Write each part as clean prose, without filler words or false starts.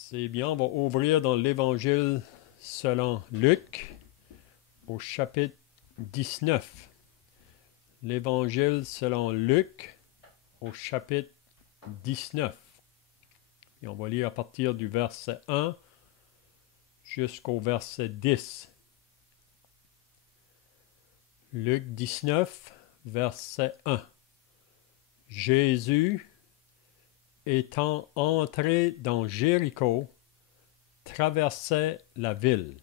C'est bien, on va ouvrir dans l'Évangile selon Luc au chapitre 19. L'Évangile selon Luc au chapitre 19. Et on va lire à partir du verset 1 jusqu'au verset 10. Luc 19, verset 1. Jésus, étant entré dans Jéricho, traversait la ville.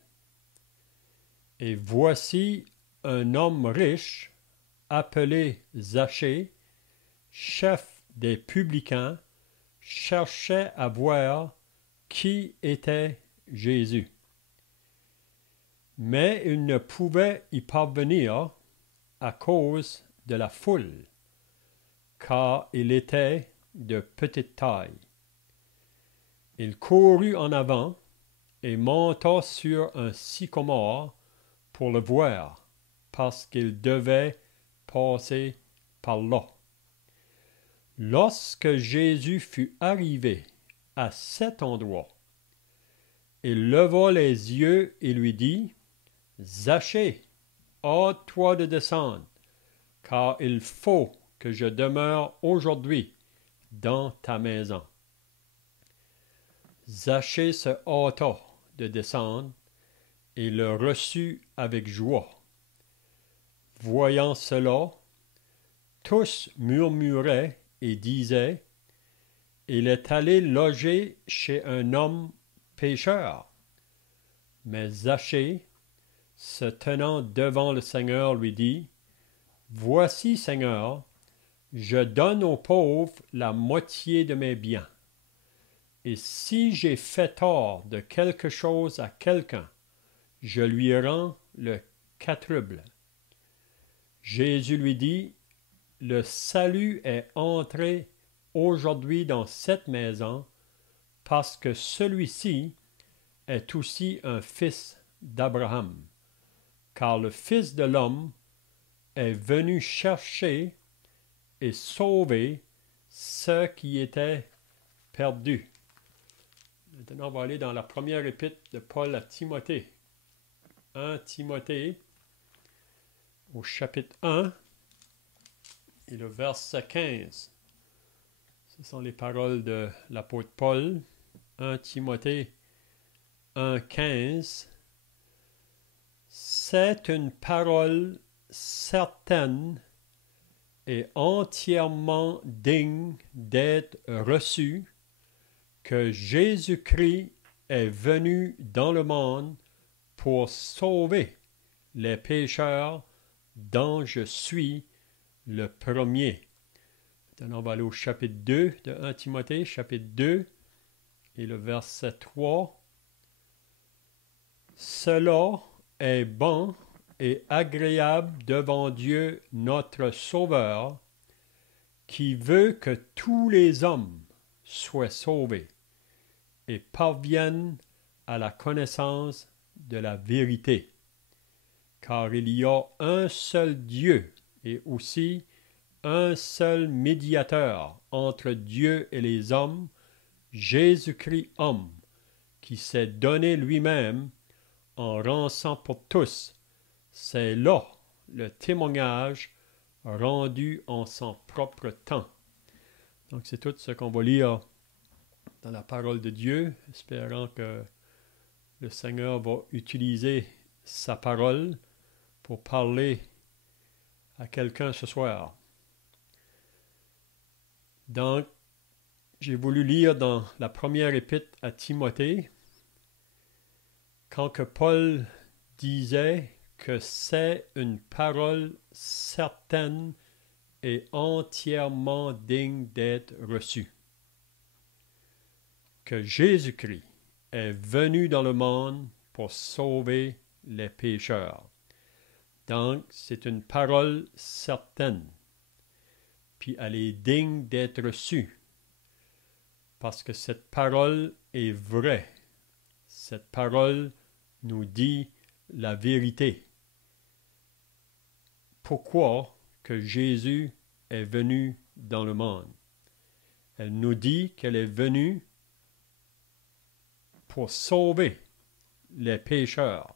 Et voici un homme riche, appelé Zachée, chef des publicains, cherchait à voir qui était Jésus. Mais il ne pouvait y parvenir à cause de la foule, car il était de petite taille. Il courut en avant et monta sur un sycomore pour le voir, parce qu'il devait passer par là. Lorsque Jésus fut arrivé à cet endroit, il leva les yeux et lui dit, « Zachée, hâte-toi de descendre, car il faut que je demeure aujourd'hui dans ta maison. » Zachée se hâta de descendre et le reçut avec joie. Voyant cela, tous murmuraient et disaient, « Il est allé loger chez un homme pécheur. » Mais Zachée, se tenant devant le Seigneur, lui dit, « Voici, Seigneur, je donne aux pauvres la moitié de mes biens. Et si j'ai fait tort de quelque chose à quelqu'un, je lui rends le quadruple. » Jésus lui dit, « Le salut est entré aujourd'hui dans cette maison, parce que celui-ci est aussi un fils d'Abraham. Car le Fils de l'homme est venu chercher et sauver ceux qui étaient perdus. » Maintenant, on va aller dans la première épître de Paul à Timothée. 1 Timothée, au chapitre 1, et le verset 15. Ce sont les paroles de l'apôtre Paul. 1 Timothée 1, 15. C'est une parole certaine et entièrement digne d'être reçue, que Jésus-Christ est venu dans le monde pour sauver les pécheurs dont je suis le premier. Maintenant, on va aller au chapitre 2 de 1 Timothée, chapitre 2, et le verset 3. Cela est bon et agréable devant Dieu notre Sauveur, qui veut que tous les hommes soient sauvés et parviennent à la connaissance de la vérité. Car il y a un seul Dieu et aussi un seul médiateur entre Dieu et les hommes, Jésus-Christ homme, qui s'est donné lui-même en rançon pour tous. C'est là le témoignage rendu en son propre temps. Donc c'est tout ce qu'on va lire dans la parole de Dieu, espérant que le Seigneur va utiliser sa parole pour parler à quelqu'un ce soir. Donc, j'ai voulu lire dans la première épître à Timothée, quand que Paul disait que c'est une parole certaine et entièrement digne d'être reçue. Que Jésus-Christ est venu dans le monde pour sauver les pécheurs. Donc, c'est une parole certaine. Puis elle est digne d'être reçue. Parce que cette parole est vraie. Cette parole nous dit la vérité. Pourquoi que Jésus est venu dans le monde? Elle nous dit qu'elle est venue pour sauver les pécheurs.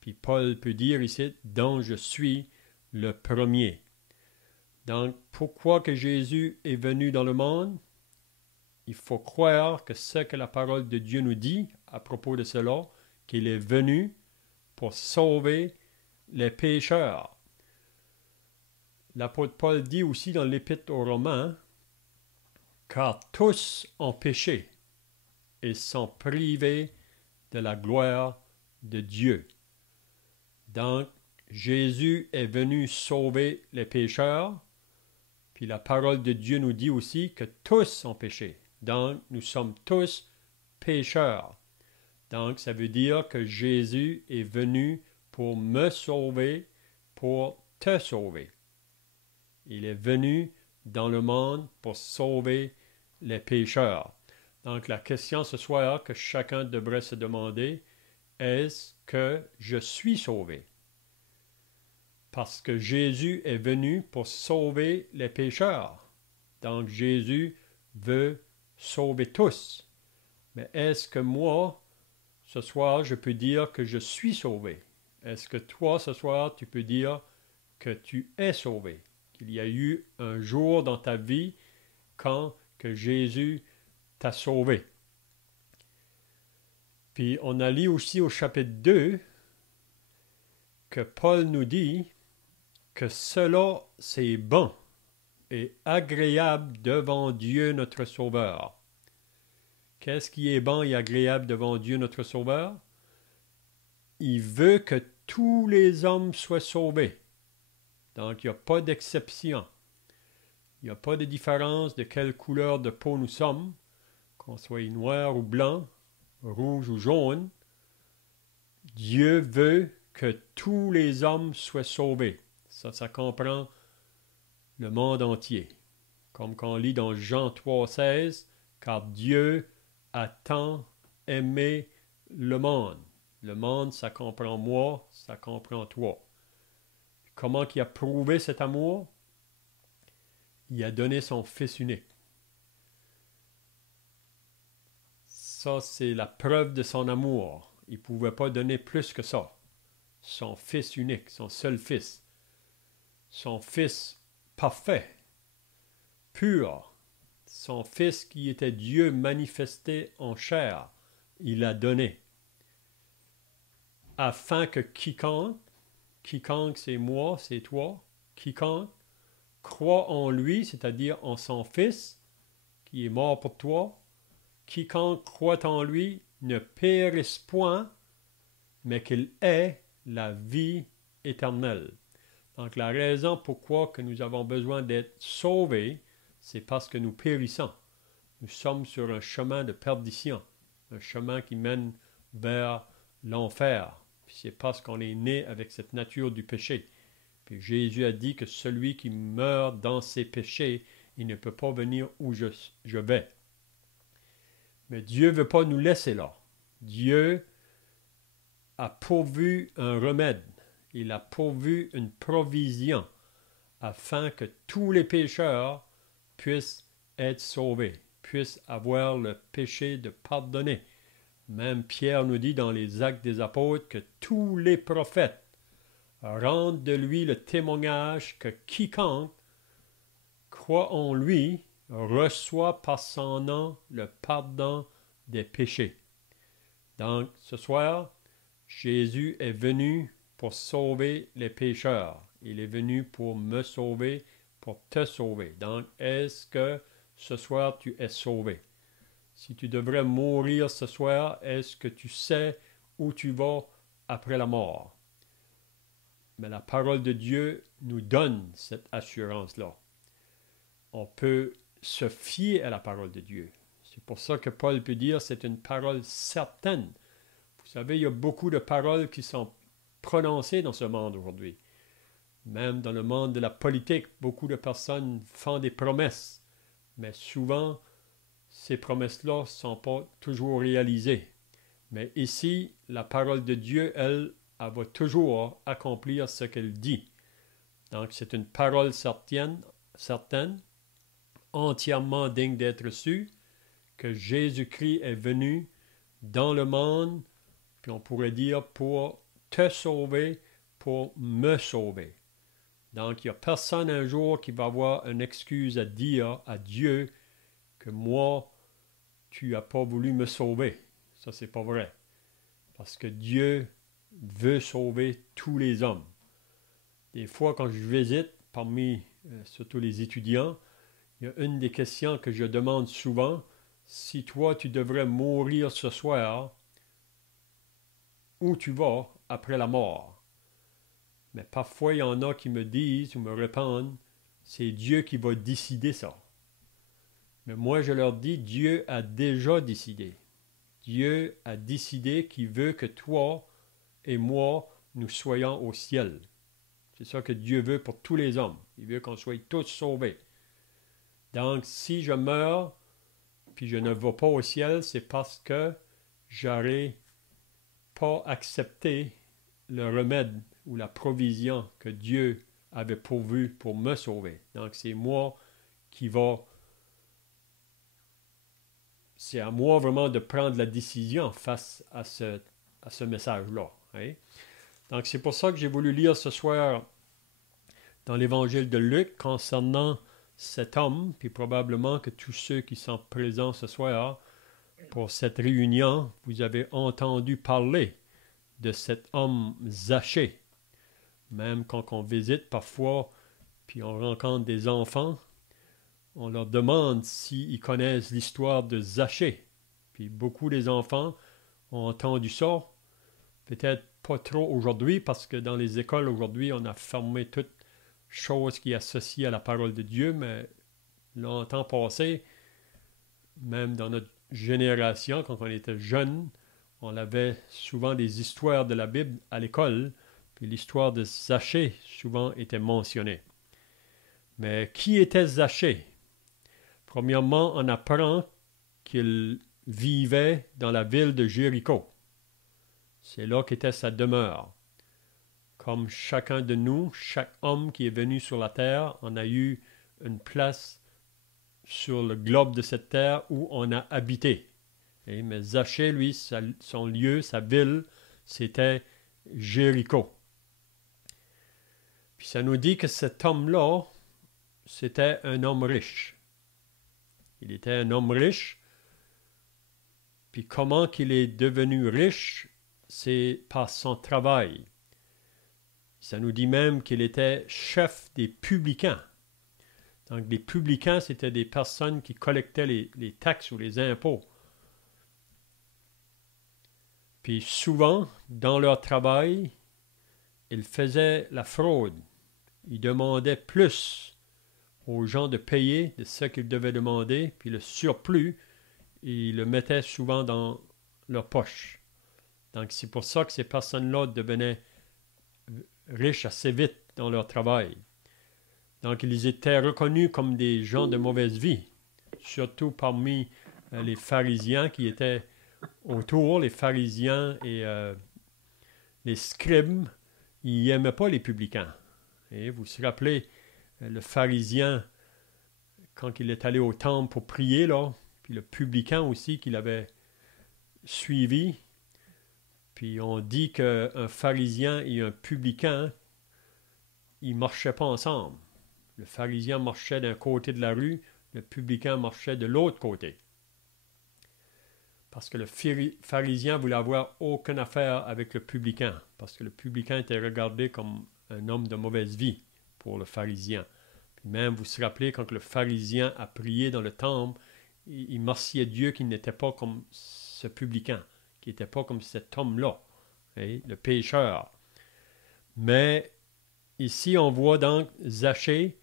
Puis Paul peut dire ici, dont je suis le premier. Donc, pourquoi que Jésus est venu dans le monde? Il faut croire que ce que la parole de Dieu nous dit à propos de cela, qu'il est venu pour sauver les pécheurs. L'apôtre Paul dit aussi dans l'Épître aux Romains, car tous ont péché et sont privés de la gloire de Dieu. Donc, Jésus est venu sauver les pécheurs, puis la parole de Dieu nous dit aussi que tous ont péché. Donc, nous sommes tous pécheurs. Donc, ça veut dire que Jésus est venu pour me sauver, pour te sauver. Il est venu dans le monde pour sauver les pécheurs. Donc, la question ce soir que chacun devrait se demander, est-ce que je suis sauvé? Parce que Jésus est venu pour sauver les pécheurs. Donc, Jésus veut sauver tous. Mais est-ce que moi, ce soir, je peux dire que je suis sauvé? Est-ce que toi, ce soir, tu peux dire que tu es sauvé? Qu'il y a eu un jour dans ta vie quand que Jésus t'a sauvé. Puis on a lu aussi au chapitre 2 que Paul nous dit que cela c'est bon et agréable devant Dieu notre Sauveur. Qu'est-ce qui est bon et agréable devant Dieu notre Sauveur? Il veut que tous les hommes soient sauvés. Donc il n'y a pas d'exception. Il n'y a pas de différence de quelle couleur de peau nous sommes, qu'on soit noir ou blanc, rouge ou jaune. Dieu veut que tous les hommes soient sauvés. Ça comprend le monde entier. Comme qu'on lit dans Jean 3,16, car Dieu a tant aimé le monde. Le monde, ça comprend moi, ça comprend toi. Comment il a prouvé cet amour? Il a donné son Fils unique. Ça, c'est la preuve de son amour. Il ne pouvait pas donner plus que ça. Son Fils unique, son seul Fils. Son Fils parfait, pur. Son Fils qui était Dieu manifesté en chair. Il l'a donné. Afin que quiconque c'est moi, c'est toi, quiconque croit en lui, c'est-à-dire en son Fils, qui est mort pour toi, quiconque croit en lui ne périsse point, mais qu'il ait la vie éternelle. Donc la raison pourquoi que nous avons besoin d'être sauvés, c'est parce que nous périssons. Nous sommes sur un chemin de perdition, un chemin qui mène vers l'enfer. Puis c'est parce qu'on est né avec cette nature du péché. Puis Jésus a dit que celui qui meurt dans ses péchés, il ne peut pas venir où je vais. Mais Dieu ne veut pas nous laisser là. Dieu a pourvu un remède. Il a pourvu une provision afin que tous les pécheurs puissent être sauvés, puissent avoir le péché de pardonner. Même Pierre nous dit dans les Actes des Apôtres que tous les prophètes rendent de lui le témoignage que quiconque croit en lui reçoit par son nom le pardon des péchés. Donc, ce soir, Jésus est venu pour sauver les pécheurs. Il est venu pour me sauver, pour te sauver. Donc, est-ce que ce soir tu es sauvé? Si tu devrais mourir ce soir, est-ce que tu sais où tu vas après la mort? Mais la parole de Dieu nous donne cette assurance-là. On peut se fier à la parole de Dieu. C'est pour ça que Paul peut dire que c'est une parole certaine. Vous savez, il y a beaucoup de paroles qui sont prononcées dans ce monde aujourd'hui. Même dans le monde de la politique, beaucoup de personnes font des promesses. Mais souvent, ces promesses-là ne sont pas toujours réalisées. Mais ici, la parole de Dieu, elle va toujours accomplir ce qu'elle dit. Donc, c'est une parole certaine, entièrement digne d'être reçue, que Jésus-Christ est venu dans le monde, puis on pourrait dire pour te sauver, pour me sauver. Donc, il n'y a personne un jour qui va avoir une excuse à dire à Dieu que moi, tu n'as pas voulu me sauver. Ça, c'est pas vrai. Parce que Dieu veut sauver tous les hommes. Des fois, quand je visite, parmi surtout les étudiants, il y a une des questions que je demande souvent, si toi, tu devrais mourir ce soir, où tu vas après la mort? Mais parfois, il y en a qui me disent ou me répondent, c'est Dieu qui va décider ça. Mais moi, je leur dis, Dieu a déjà décidé. Dieu a décidé qu'il veut que toi et moi, nous soyons au ciel. C'est ça que Dieu veut pour tous les hommes. Il veut qu'on soit tous sauvés. Donc, si je meurs, puis je ne vais pas au ciel, c'est parce que j'aurais pas accepté le remède ou la provision que Dieu avait pourvu pour me sauver. Donc, c'est moi qui va... C'est à moi vraiment de prendre la décision face à ce message-là. Hein? Donc, c'est pour ça que j'ai voulu lire ce soir dans l'Évangile de Luc concernant cet homme, puis probablement que tous ceux qui sont présents ce soir pour cette réunion, vous avez entendu parler de cet homme Zachée. Même quand on visite parfois, puis on rencontre des enfants, on leur demande s'ils connaissent l'histoire de Zachée. Puis beaucoup des enfants ont entendu ça. Peut-être pas trop aujourd'hui, parce que dans les écoles aujourd'hui, on a fermé toute chose qui est associée à la parole de Dieu, mais longtemps passé, même dans notre génération, quand on était jeune, on avait souvent des histoires de la Bible à l'école, puis l'histoire de Zachée souvent était mentionnée. Mais qui était Zachée? Premièrement, on apprend qu'il vivait dans la ville de Jéricho. C'est là qu'était sa demeure. Comme chacun de nous, chaque homme qui est venu sur la terre, on a eu une place sur le globe de cette terre où on a habité. Mais Zachée, lui, son lieu, sa ville, c'était Jéricho. Puis ça nous dit que cet homme-là, c'était un homme riche. Il était un homme riche. Puis comment qu'il est devenu riche, c'est par son travail. Ça nous dit même qu'il était chef des publicains. Donc, les publicains, c'était des personnes qui collectaient les taxes ou les impôts. Puis souvent, dans leur travail, ils faisaient la fraude. Ils demandaient plus aux gens de payer de ce qu'ils devaient demander, puis le surplus, ils le mettaient souvent dans leur poche. Donc, c'est pour ça que ces personnes-là devenaient riches assez vite dans leur travail. Donc, ils étaient reconnus comme des gens de mauvaise vie, surtout parmi les pharisiens qui étaient autour, les pharisiens et les scribes, ils n'aimaient pas les publicains. Et vous vous rappelez, le pharisien, quand il est allé au temple pour prier, là, puis le publicain aussi qu'il avait suivi, puis on dit qu'un pharisien et un publicain, ils ne marchaient pas ensemble. Le pharisien marchait d'un côté de la rue, le publicain marchait de l'autre côté. Parce que le pharisien voulait avoir aucune affaire avec le publicain, parce que le publicain était regardé comme un homme de mauvaise vie pour le pharisien. Puis même, vous vous rappelez, quand le pharisien a prié dans le temple, il remerciait Dieu qu'il n'était pas comme ce publicain, qu'il n'était pas comme cet homme-là, le pécheur. Mais ici, on voit donc Zachée,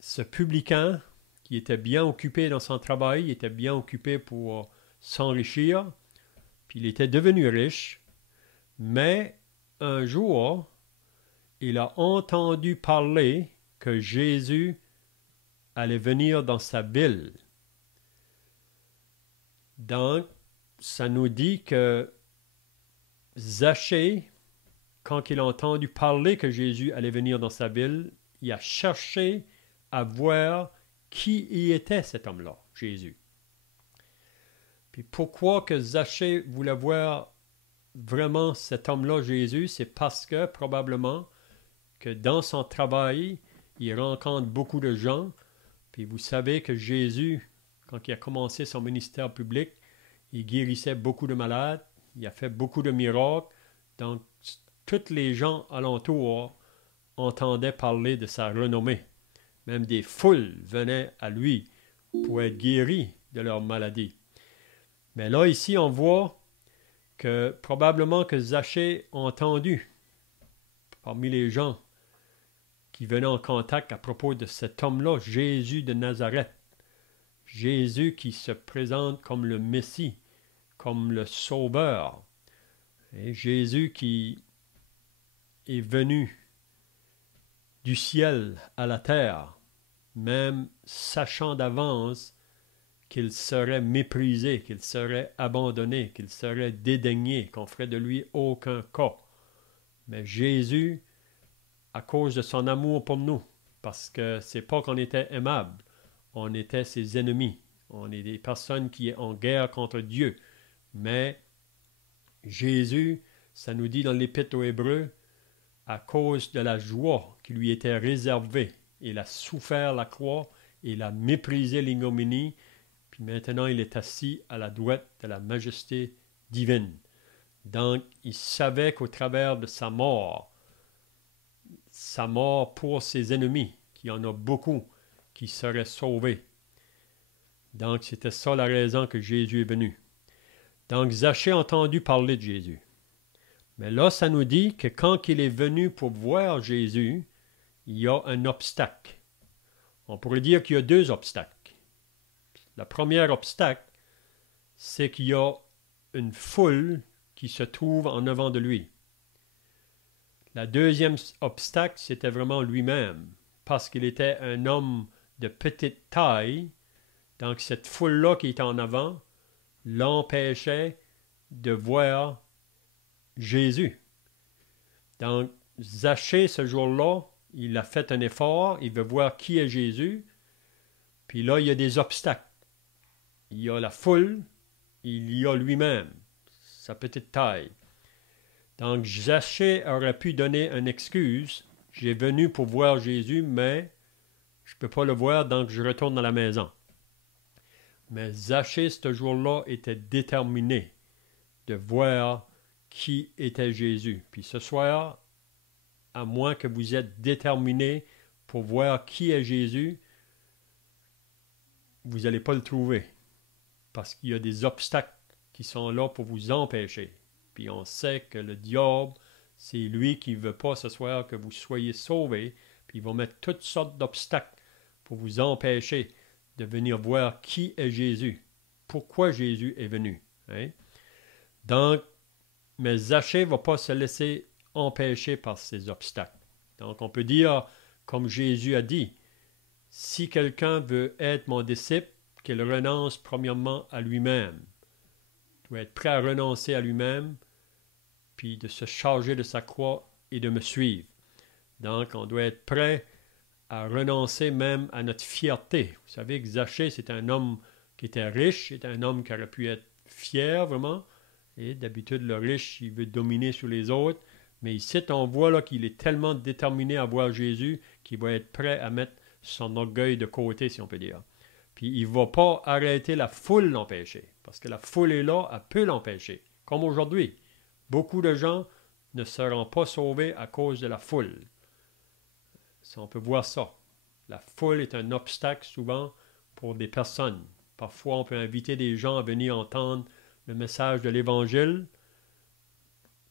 ce publicain qui était bien occupé dans son travail, il était bien occupé pour s'enrichir, puis il était devenu riche, mais un jour, il a entendu parler que Jésus allait venir dans sa ville. Donc, ça nous dit que Zachée, quand il a entendu parler que Jésus allait venir dans sa ville, il a cherché à voir qui y était cet homme-là, Jésus. Puis pourquoi que Zachée voulait voir vraiment cet homme-là, Jésus, c'est parce que probablement que dans son travail, il rencontre beaucoup de gens. Puis vous savez que Jésus, quand il a commencé son ministère public, il guérissait beaucoup de malades, il a fait beaucoup de miracles. Donc, tous les gens alentour entendaient parler de sa renommée. Même des foules venaient à lui pour être guéris de leur maladie. Mais là, ici, on voit que probablement que Zachée a entendu parmi les gens qui venaient en contact à propos de cet homme-là, Jésus de Nazareth. Jésus qui se présente comme le Messie, comme le Sauveur. Et Jésus qui est venu du ciel à la terre, même sachant d'avance qu'il serait méprisé, qu'il serait abandonné, qu'il serait dédaigné, qu'on ferait de lui aucun cas. Mais Jésus, à cause de son amour pour nous, parce que c'est pas qu'on était aimable, on était ses ennemis, on est des personnes qui sont en guerre contre Dieu. Mais Jésus, ça nous dit dans l'Épître aux Hébreux, à cause de la joie qui lui était réservée, il a souffert la croix, il a méprisé l'ignominie, puis maintenant il est assis à la droite de la majesté divine. Donc, il savait qu'au travers de sa mort pour ses ennemis, qu'il y en a beaucoup qui seraient sauvés. Donc, c'était ça la raison que Jésus est venu. Donc, Zachée a entendu parler de Jésus. Mais là, ça nous dit que quand il est venu pour voir Jésus, il y a un obstacle. On pourrait dire qu'il y a deux obstacles. Le premier obstacle, c'est qu'il y a une foule qui se trouve en avant de lui. Le deuxième obstacle, c'était vraiment lui-même, parce qu'il était un homme de petite taille. Donc, cette foule-là qui était en avant l'empêchait de voir Jésus. Donc, Zachée, ce jour-là, il a fait un effort, il veut voir qui est Jésus. Puis là, il y a des obstacles. Il y a la foule, il y a lui-même, sa petite taille. Donc, Zachée aurait pu donner une excuse. J'ai venu pour voir Jésus, mais je ne peux pas le voir, donc je retourne à la maison. Mais Zachée, ce jour-là, était déterminé de voir qui était Jésus. Puis ce soir, à moins que vous êtes déterminé pour voir qui est Jésus, vous n'allez pas le trouver. Parce qu'il y a des obstacles qui sont là pour vous empêcher. Puis on sait que le diable, c'est lui qui ne veut pas ce soir que vous soyez sauvés. Puis il va mettre toutes sortes d'obstacles pour vous empêcher de venir voir qui est Jésus. Pourquoi Jésus est venu. Hein? Donc, mais Zachée ne va pas se laisser empêcher par ces obstacles. Donc, on peut dire, comme Jésus a dit, si quelqu'un veut être mon disciple, qu'il renonce premièrement à lui-même. Il doit être prêt à renoncer à lui-même, puis de se charger de sa croix et de me suivre. Donc, on doit être prêt à renoncer même à notre fierté. Vous savez que Zachée, c'est un homme qui était riche, c'est un homme qui aurait pu être fier, vraiment. Et d'habitude, le riche, il veut dominer sur les autres. Mais ici, on voit là qu'il est tellement déterminé à voir Jésus qu'il va être prêt à mettre son orgueil de côté, si on peut dire. Puis il ne va pas arrêter la foule l'empêcher. Parce que la foule est là, elle peut l'empêcher. Comme aujourd'hui. Beaucoup de gens ne seront pas sauvés à cause de la foule. Si on peut voir ça. La foule est un obstacle souvent pour des personnes. Parfois, on peut inviter des gens à venir entendre le message de l'Évangile,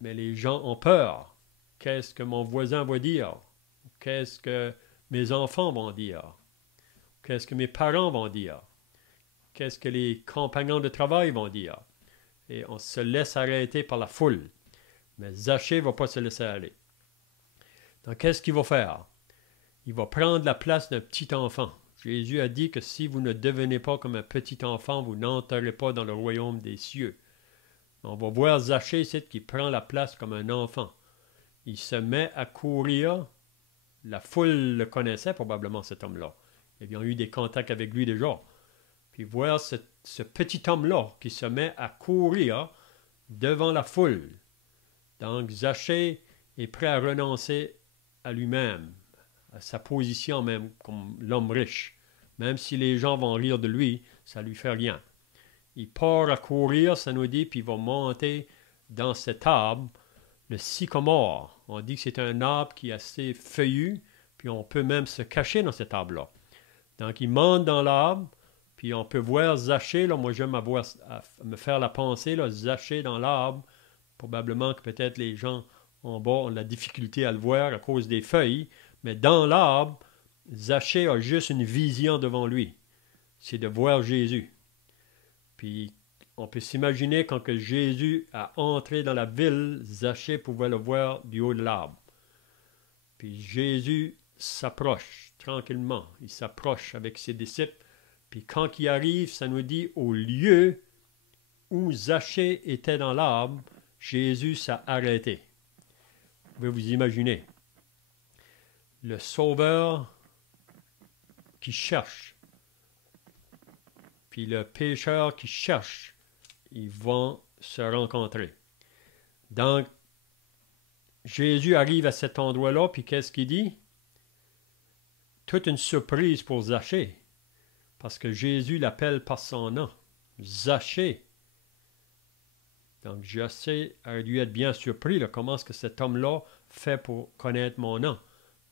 mais les gens ont peur. Qu'est-ce que mon voisin va dire? Qu'est-ce que mes enfants vont dire? Qu'est-ce que mes parents vont dire? Qu'est-ce que les compagnons de travail vont dire? Et on se laisse arrêter par la foule. Mais Zachée ne va pas se laisser aller. Donc, qu'est-ce qu'il va faire? Il va prendre la place d'un petit enfant. Jésus a dit que si vous ne devenez pas comme un petit enfant, vous n'entrerez pas dans le royaume des cieux. On va voir Zachée ici qui prend la place comme un enfant. Il se met à courir. La foule le connaissait probablement, cet homme-là. Ils ont eu des contacts avec lui déjà. Puis voir cet ce petit homme-là qui se met à courir devant la foule. Donc, Zachée est prêt à renoncer à lui-même, à sa position même comme l'homme riche. Même si les gens vont rire de lui, ça ne lui fait rien. Il part à courir, ça nous dit, puis il va monter dans cet arbre, le sycomore. On dit que c'est un arbre qui est assez feuillu, puis on peut même se cacher dans cet arbre-là. Donc, il monte dans l'arbre, puis on peut voir Zachée, là, moi j'aime me faire la pensée, là, Zachée dans l'arbre, probablement que peut-être les gens en bas ont la difficulté à le voir à cause des feuilles, mais dans l'arbre, Zachée a juste une vision devant lui, c'est de voir Jésus. Puis on peut s'imaginer quand que Jésus a entré dans la ville, Zachée pouvait le voir du haut de l'arbre. Puis Jésus s'approche tranquillement, il s'approche avec ses disciples, puis quand il arrive, ça nous dit au lieu où Zachée était dans l'arbre, Jésus s'est arrêté. Vous pouvez vous imaginer. Le Sauveur qui cherche, puis le pécheur qui cherche, ils vont se rencontrer. Donc, Jésus arrive à cet endroit-là, puis qu'est-ce qu'il dit? Toute une surprise pour Zachée, parce que Jésus l'appelle par son nom. Zachée. Donc, Zachée a dû être bien surpris, là, comment est-ce que cet homme-là fait pour connaître mon nom.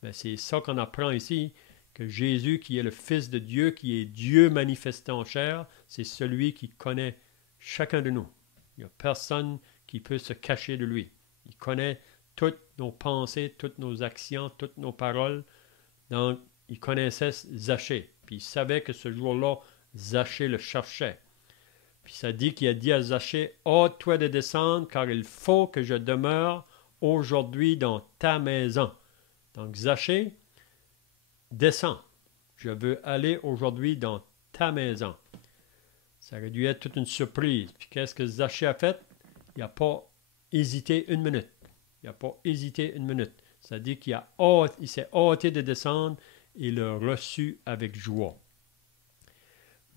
Mais c'est ça qu'on apprend ici, que Jésus, qui est le Fils de Dieu, qui est Dieu manifesté en chair, c'est celui qui connaît chacun de nous. Il n'y a personne qui peut se cacher de lui. Il connaît toutes nos pensées, toutes nos actions, toutes nos paroles. Donc, il connaissait Zachée. Puis il savait que ce jour-là, Zachée le cherchait. Puis ça dit qu'il a dit à Zachée, « Hâte-toi de descendre, car il faut que je demeure aujourd'hui dans ta maison. » Donc Zachée, descends. Je veux aller aujourd'hui dans ta maison. Ça aurait dû être toute une surprise. Puis qu'est-ce que Zachée a fait? Il n'a pas hésité une minute. Il n'a pas hésité une minute. Ça dit qu'il s'est hâté de descendre et le reçu avec joie.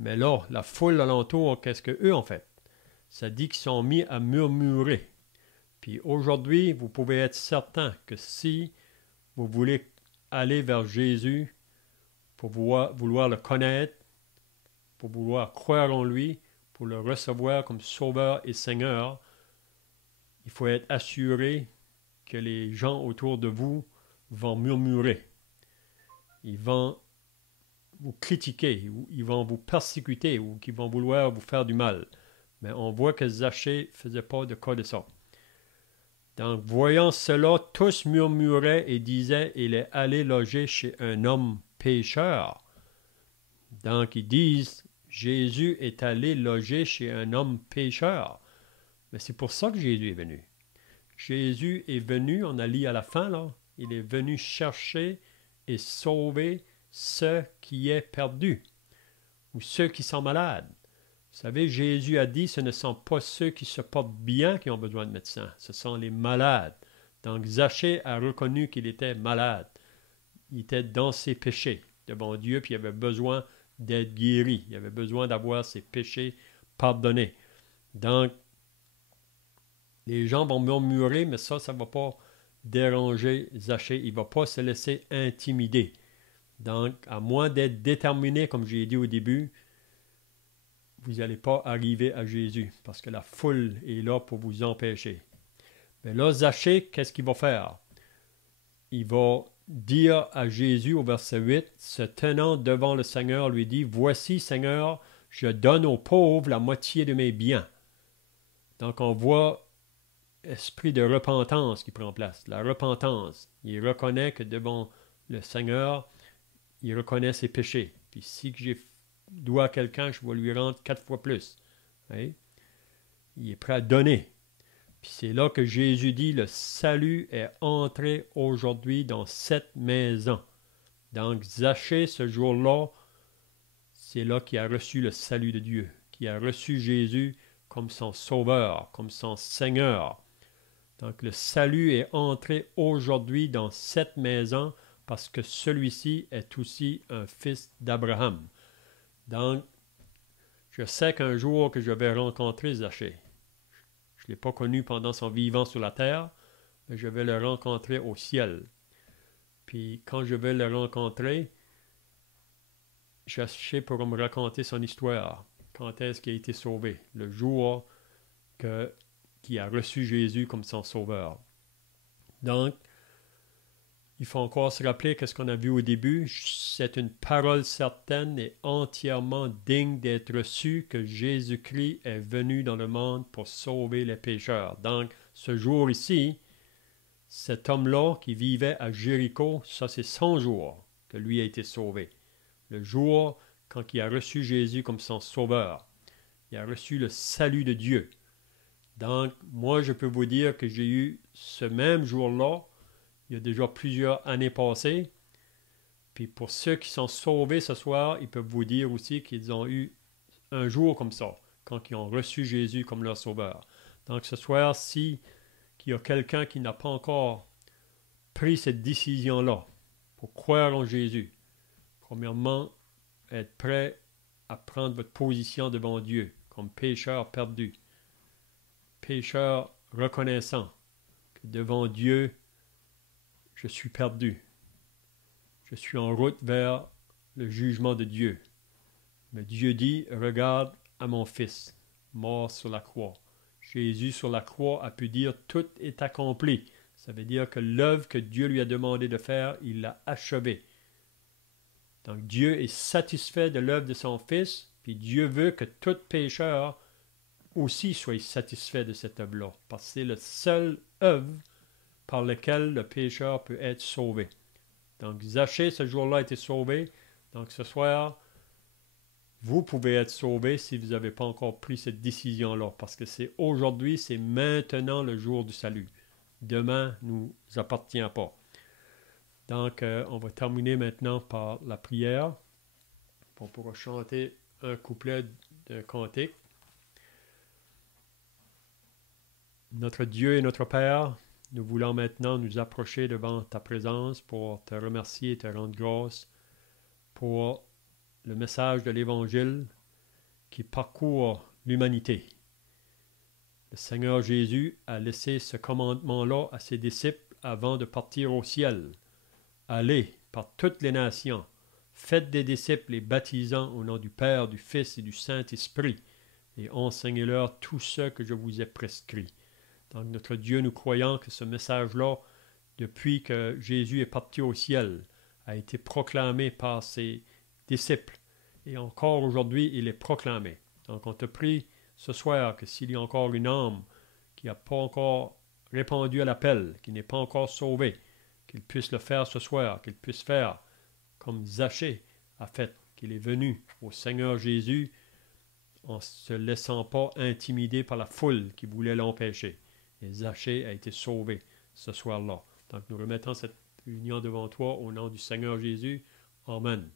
Mais là, la foule alentour, qu'est-ce qu'eux ont fait? Ça dit qu'ils sont mis à murmurer. Puis aujourd'hui, vous pouvez être certain que si vous voulez aller vers Jésus pour vouloir le connaître, pour vouloir croire en lui, pour le recevoir comme Sauveur et Seigneur, il faut être assuré que les gens autour de vous vont murmurer. Ils vont vous critiquer, ils vont vous persécuter ou qu'ils vont vouloir vous faire du mal. Mais on voit que Zachée ne faisait pas de cas de ça. Donc, voyant cela, tous murmuraient et disaient, « Il est allé loger chez un homme pécheur. » Donc, ils disent, « Jésus est allé loger chez un homme pécheur. » Mais c'est pour ça que Jésus est venu. Jésus est venu, on a lu à la fin, là, il est venu chercher et sauver ceux qui est perdu ou ceux qui sont malades. Vous savez, Jésus a dit, ce ne sont pas ceux qui se portent bien qui ont besoin de médecin, ce sont les malades. Donc Zachée a reconnu qu'il était malade. Il était dans ses péchés devant Dieu, puis il avait besoin d'être guéri. Il avait besoin d'avoir ses péchés pardonnés. Donc, les gens vont murmurer, mais ça ne va pas déranger Zachée. Il ne va pas se laisser intimider. Donc, à moins d'être déterminé, comme j'ai dit au début, vous n'allez pas arriver à Jésus, parce que la foule est là pour vous empêcher. Mais là, Zachée, qu'est-ce qu'il va faire? Il va dire à Jésus au verset 8, se tenant devant le Seigneur, lui dit, « Voici, Seigneur, je donne aux pauvres la moitié de mes biens. » Donc, on voit esprit de repentance qui prend place. La repentance. Il reconnaît que devant le Seigneur, il reconnaît ses péchés. Puis si j'ai dois à quelqu'un, je vais lui rendre 4 fois plus. Oui? Il est prêt à donner. Puis c'est là que Jésus dit, le salut est entré aujourd'hui dans cette maison. Donc Zachée, ce jour-là, c'est là qu'il a reçu le salut de Dieu, qui a reçu Jésus comme son sauveur, comme son Seigneur. Donc le salut est entré aujourd'hui dans cette maison parce que celui-ci est aussi un fils d'Abraham. Donc, Je sais qu'un jour que je vais rencontrer Zachée. Je ne l'ai pas connu pendant son vivant sur la terre, mais je vais le rencontrer au ciel. Puis quand je vais le rencontrer, Zachée pourra me raconter son histoire. Quand est-ce qu'il a été sauvé? Le jour qu'il a reçu Jésus comme son sauveur. Donc, il faut encore se rappeler que ce qu'on a vu au début, c'est une parole certaine et entièrement digne d'être reçue que Jésus-Christ est venu dans le monde pour sauver les pécheurs. Donc, ce jour ici, cet homme-là qui vivait à Jéricho, ça c'est son jour que lui a été sauvé. Le jour quand il a reçu Jésus comme son sauveur. Il a reçu le salut de Dieu. Donc, moi, je peux vous dire que j'ai eu ce même jour-là, il y a déjà plusieurs années passées. Puis pour ceux qui sont sauvés ce soir, ils peuvent vous dire aussi qu'ils ont eu un jour comme ça, quand ils ont reçu Jésus comme leur sauveur. Donc ce soir, si il y a quelqu'un qui n'a pas encore pris cette décision-là pour croire en Jésus, premièrement, être prêt à prendre votre position devant Dieu comme pécheur perdu, pécheur reconnaissant que devant Dieu, je suis perdu. Je suis en route vers le jugement de Dieu. Mais Dieu dit, regarde à mon fils, mort sur la croix. Jésus sur la croix a pu dire, tout est accompli. Ça veut dire que l'œuvre que Dieu lui a demandé de faire, il l'a achevée. Donc Dieu est satisfait de l'œuvre de son fils, puis Dieu veut que tout pécheur aussi soit satisfait de cette œuvre-là, parce que c'est la seule œuvre par laquelle le pécheur peut être sauvé. Donc, Zachée, ce jour-là, a été sauvé. Donc, ce soir, vous pouvez être sauvé si vous n'avez pas encore pris cette décision-là, parce que c'est aujourd'hui, c'est maintenant le jour du salut. Demain ne nous appartient pas. Donc, on va terminer maintenant par la prière. On pourra chanter un couplet de cantique. Notre Dieu et notre Père, nous voulons maintenant nous approcher devant ta présence pour te remercier et te rendre grâce pour le message de l'Évangile qui parcourt l'humanité. Le Seigneur Jésus a laissé ce commandement-là à ses disciples avant de partir au ciel. Allez par toutes les nations, faites des disciples et baptisant au nom du Père, du Fils et du Saint-Esprit, et enseignez-leur tout ce que je vous ai prescrit. Donc, notre Dieu, nous croyons que ce message-là, depuis que Jésus est parti au ciel, a été proclamé par ses disciples. Et encore aujourd'hui, il est proclamé. Donc, on te prie ce soir que s'il y a encore une âme qui n'a pas encore répondu à l'appel, qui n'est pas encore sauvée, qu'il puisse le faire ce soir, qu'il puisse faire comme Zachée a fait, qu'il est venu au Seigneur Jésus en ne se laissant pas intimider par la foule qui voulait l'empêcher. Et Zachée a été sauvé ce soir-là. Donc nous remettons cette réunion devant toi au nom du Seigneur Jésus. Amen.